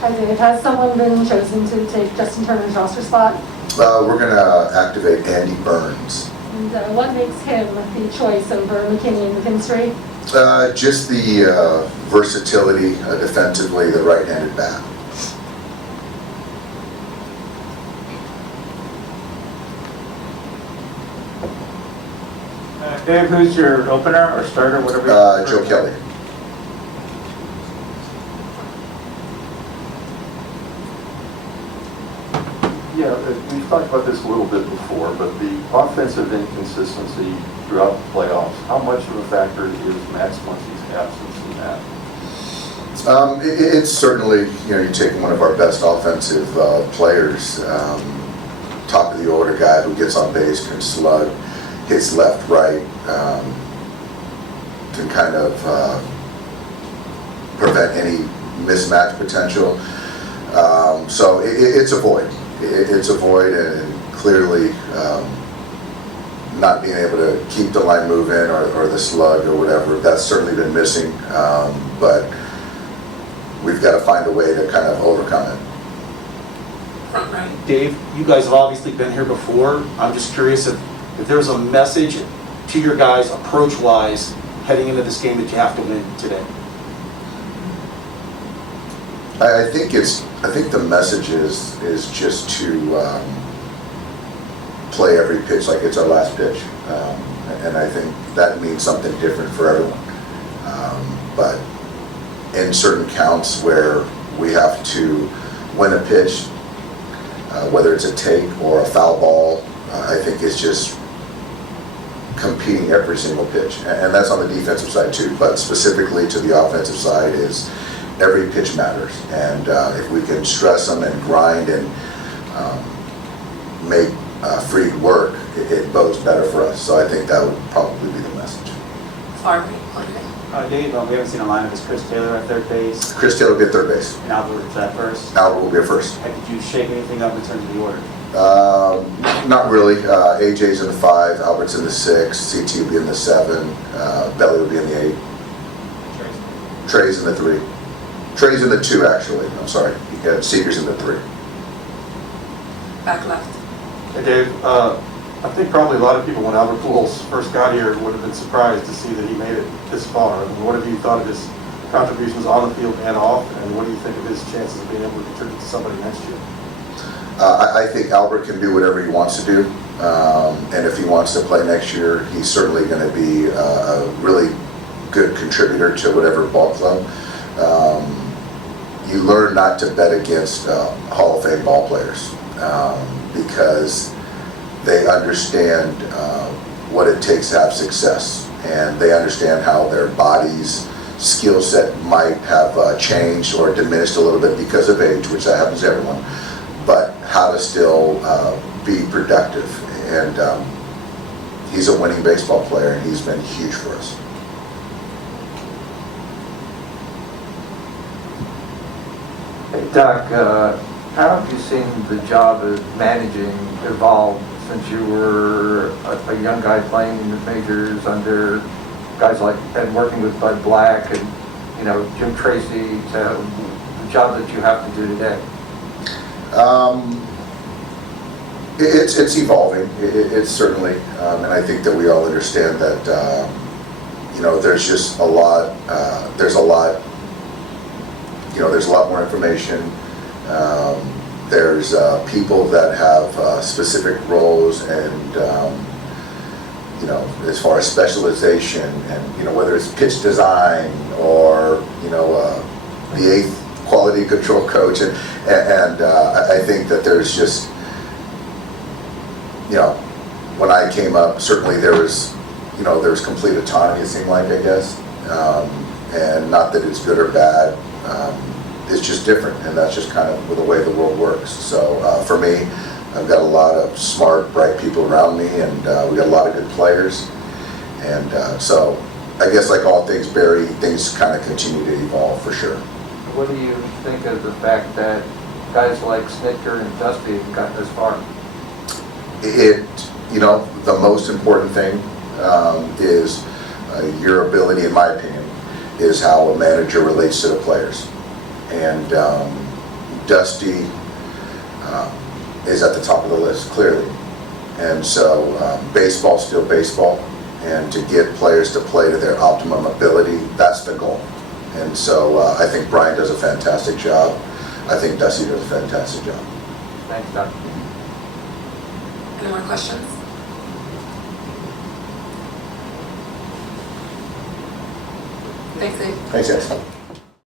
Hi Dave, has someone been chosen to take Justin Turner's roster spot? We're going to activate Andy Burns. And what makes him the choice over McKinney and McKinstry? Just the versatility defensively, the right-handed bat. Dave, who's your opener or starter, whatever? Joe Kelly. Yeah, we've talked about this a little bit before, but the offensive inconsistency throughout the playoffs, how much of a factor is Max Muncy's absence in that? It's certainly, you take one of our best offensive players, top of the order guy who gets on base, can slug, hits left, right, can kind of prevent any mismatch potential. So it's a void. It's a void, and clearly not being able to keep the line moving or the slug or whatever, that's certainly been missing. But we've got to find a way to kind of overcome it. Dave, you guys have obviously been here before. I'm just curious if there's a message to your guys approach-wise heading into this game that you have to win today. I think the message is just to play every pitch like it's our last pitch, and I think that means something different for everyone. But in certain counts where we have to win a pitch, whether it's a take or a foul ball, I think it's just competing every single pitch, and that's on the defensive side too. But specifically to the offensive side is every pitch matters, and if we can stress them and grind and make Freed work, it bodes better for us. So I think that would probably be the message. Dave, we haven't seen a lineup. Is Chris Taylor at third base? Chris Taylor will be at third base. And Albert is at first? Albert will be at first. Did you shake anything up in terms of the order? Not really. AJ's in the 5, Albert's in the 6, CT will be in the 7, Belly will be in the 8. Trey's in the 3. Trey's in the 2, actually. I'm sorry. Seeger's in the 3. Back left. Hey Dave, I think probably a lot of people when Albert Pujols first got here would have been surprised to see that he made it this far. I mean, what have you thought of his contributions on the field and off, and what do you think of his chances of being able to contribute to somebody next year? I think Albert can do whatever he wants to do, and if he wants to play next year, he's certainly going to be a really good contributor to whatever ball club. You learn not to bet against Hall of Fame ball players because they understand what it takes to have success, and they understand how their body's skill set might have changed or diminished a little bit because of age, which that happens to everyone, but how to still be productive. And he's a winning baseball player, and he's been huge for us. Hey Doc, how have you seen the job of managing evolve since you were a young guy playing in the majors under guys like, and working with Bud Black and, Jim Tracy, to the job that you have to do today? It's evolving. It's certainly, and I think that we all understand that, there's just a lot, there's a lot more information. There's people that have specific roles, and as far as specialization, and whether it's pitch design or the 8th quality control coach, and I think that there's just when I came up, certainly there was complete autonomy, it seemed like, I guess, and not that it's good or bad. It's just different, and that's just kind of the way the world works. So for me, I've got a lot of smart, bright people around me, and we got a lot of good players. And so I guess, like all things, Barry, things kind of continue to evolve for sure. What do you think of the fact that guys like Snitker and Dusty have gotten this far? The most important thing is your ability, in my opinion, is how a manager relates to the players. And Dusty is at the top of the list, clearly. And so baseball's still baseball, and to get players to play to their optimum ability, that's the goal. And so I think Brian does a fantastic job. I think Dusty does a fantastic job. Thanks, Doc. Any more questions? Thanks, Dave. Thanks, guys.